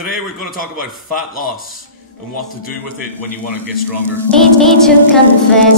Today we're going to talk about fat loss and what to do with it when you want to get stronger. Need to confess.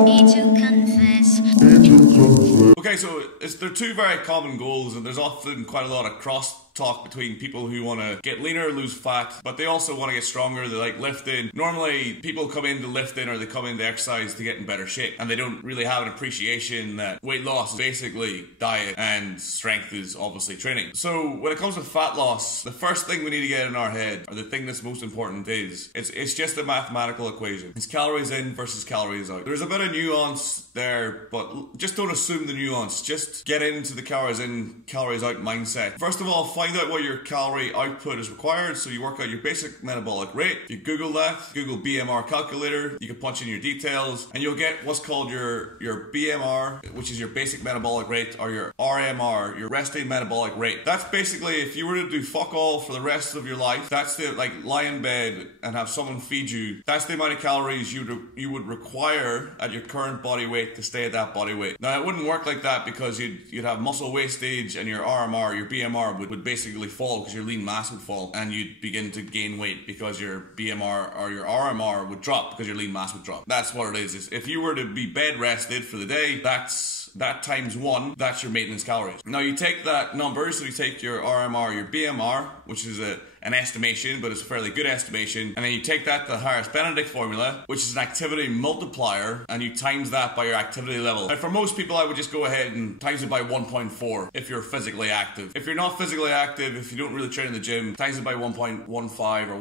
Okay, so they're two very common goals, and there's often quite a lot of cross-talk between people who want to get leaner, lose fat, but they also want to get stronger. They like lifting. Normally, people come into lifting or they come into exercise to get in better shape, and they don't really have an appreciation that weight loss is basically diet and strength is obviously training. So when it comes to fat loss, the first thing we need to get in our head, or the thing that's most important, is it's just a mathematical equation. It's calories in versus calories out. There's a bit of nuance there, but just don't assume the nuance. Just get into the calories in, calories out mindset. First of all, find out what your calorie output is required, so you work out your basic metabolic rate. You Google that, Google BMR calculator, you can punch in your details, and you'll get what's called your BMR, which is your basic metabolic rate, or your RMR, your resting metabolic rate. That's basically, if you were to do fuck all for the rest of your life, that's the, like, lie in bed and have someone feed you, that's the amount of calories you would require at your current body weight to stay at that body weight. Now, it wouldn't work like that because you'd have muscle wastage, and your RMR, your BMR would basically fall because your lean mass would fall, and you'd begin to gain weight because your BMR or your RMR would drop because your lean mass would drop. That's what it is if you were to be bed rested for the day, that times 1, that's your maintenance calories. Now you take that number, so you take your RMR, your BMR, which is an estimation, but it's a fairly good estimation, and then you take that to the Harris-Benedict formula, which is an activity multiplier, and you times that by your activity level. And for most people, I would just go ahead and times it by 1.4 if you're physically active. If you're not physically active, if you don't really train in the gym, times it by 1.15 or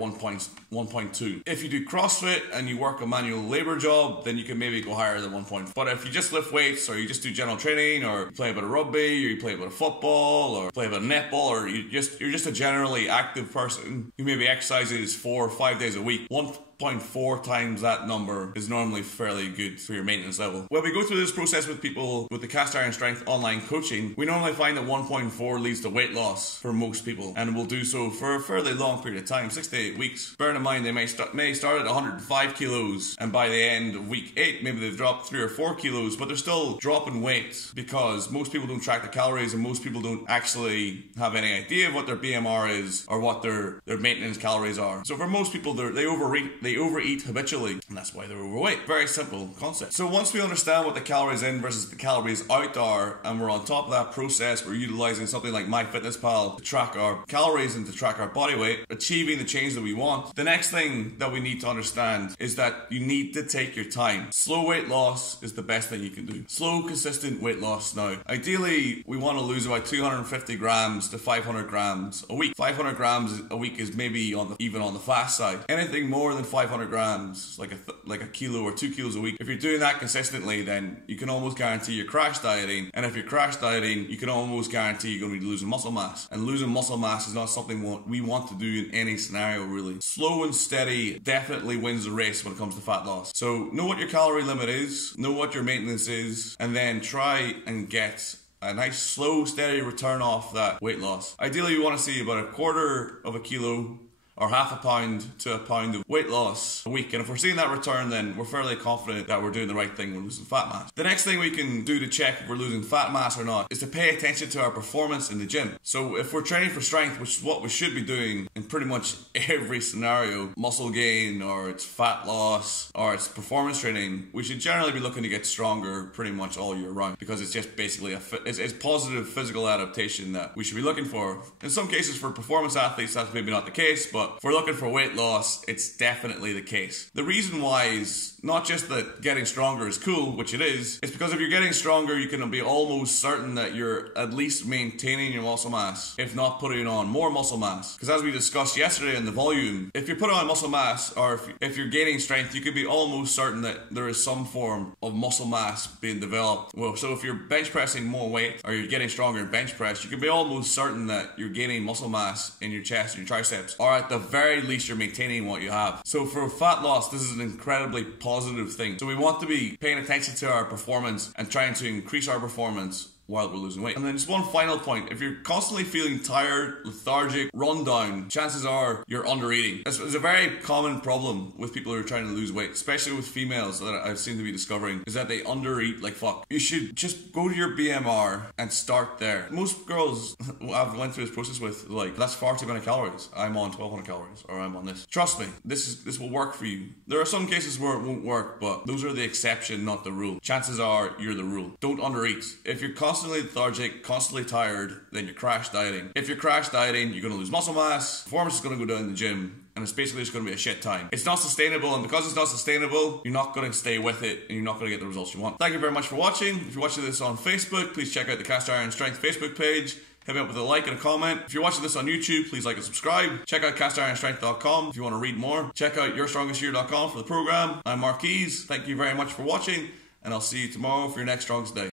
1.2. If you do CrossFit and you work a manual labor job, then you can maybe go higher than 1.4. But if you just lift weights, or you just do general training, or you play a bit of rugby, or you play a bit of football, or play a bit of netball, or you're just a generally active person who maybe exercises 4 or 5 days a week, 1.4 times that number is normally fairly good for your maintenance level. When we go through this process with people with the Cast Iron Strength online coaching, we normally find that 1.4 leads to weight loss for most people, and will do so for a fairly long period of time, 6 to 8 weeks. Bear in mind, they may start at 105 kilos, and by the end of week 8, maybe they've dropped 3 or 4 kilos, but they're still dropping weight because most people don't track the calories, and most people don't actually have any idea of what their BMR is or what their maintenance calories are. So for most people, they overeat habitually, and that's why they're overweight. Very simple concept. So once we understand what the calories in versus the calories out are, and we're on top of that process, we're utilizing something like MyFitnessPal to track our calories and to track our body weight, achieving the change that we want. The next thing that we need to understand is that you need to take your time. Slow weight loss is the best thing you can do. Slow, consistent weight loss. Now, ideally, we want to lose about 250 grams to 500 grams a week. 500 grams a week is maybe even on the fast side. Anything more than 500 grams, like a kilo or 2 kilos a week, if you're doing that consistently, then you can almost guarantee you're crash dieting. And if you're crash dieting, you can almost guarantee you're going to be losing muscle mass. And losing muscle mass is not something we want to do in any scenario, really. Slow and steady definitely wins the race when it comes to fat loss. So know what your calorie limit is, know what your maintenance is, and then try and get a nice slow steady return off that weight loss. Ideally, you want to see about 1/4 of a kilo or half a pound to a pound of weight loss a week. And if we're seeing that return, then we're fairly confident that we're doing the right thing, we're losing fat mass. The next thing we can do to check if we're losing fat mass or not is to pay attention to our performance in the gym. So if we're training for strength, which is what we should be doing in pretty much every scenario, muscle gain, or it's fat loss, or it's performance training, we should generally be looking to get stronger pretty much all year round, because it's just basically it's positive physical adaptation that we should be looking for. In some cases, for performance athletes, that's maybe not the case, but if we're looking for weight loss, it's definitely the case. The reason why is not just that getting stronger is cool, which it is, it's because if you're getting stronger, you can be almost certain that you're at least maintaining your muscle mass, if not putting on more muscle mass. Because as we discussed yesterday in the volume, if you put on muscle mass, or if you're gaining strength, you could be almost certain that there is some form of muscle mass being developed. Well, so if you're bench pressing more weight, or you're getting stronger in bench press, you can be almost certain that you're gaining muscle mass in your chest and your triceps, or at the very least you're maintaining what you have. So for fat loss, this is an incredibly positive thing. So we want to be paying attention to our performance and trying to increase our performance while we're losing weight. And then just one final point, if you're constantly feeling tired, lethargic, run down, chances are you're under eating. It's a very common problem with people who are trying to lose weight, especially with females that I seem to be discovering, is that they under eat like fuck. You should just go to your BMR and start there. Most girls I've went through this process with, like, that's far too many calories. I'm on 1200 calories, or I'm on this. Trust me, this will work for you. There are some cases where it won't work, but those are the exception, not the rule. Chances are you're the rule. Don't under eat. If you're constantly lethargic, constantly tired, then you're crash dieting. If you're crash dieting, you're going to lose muscle mass, performance is going to go down in the gym, and it's basically just going to be a shit time. It's not sustainable, and because it's not sustainable, you're not going to stay with it, and you're not going to get the results you want. Thank you very much for watching. If you're watching this on Facebook, please check out the Cast Iron Strength Facebook page. Hit me up with a like and a comment. If you're watching this on YouTube, please like and subscribe. Check out castironstrength.com if you want to read more. Check out yourstrongestyear.com for the program. I'm Marquise. Thank you very much for watching, and I'll see you tomorrow for your next Strongest Day.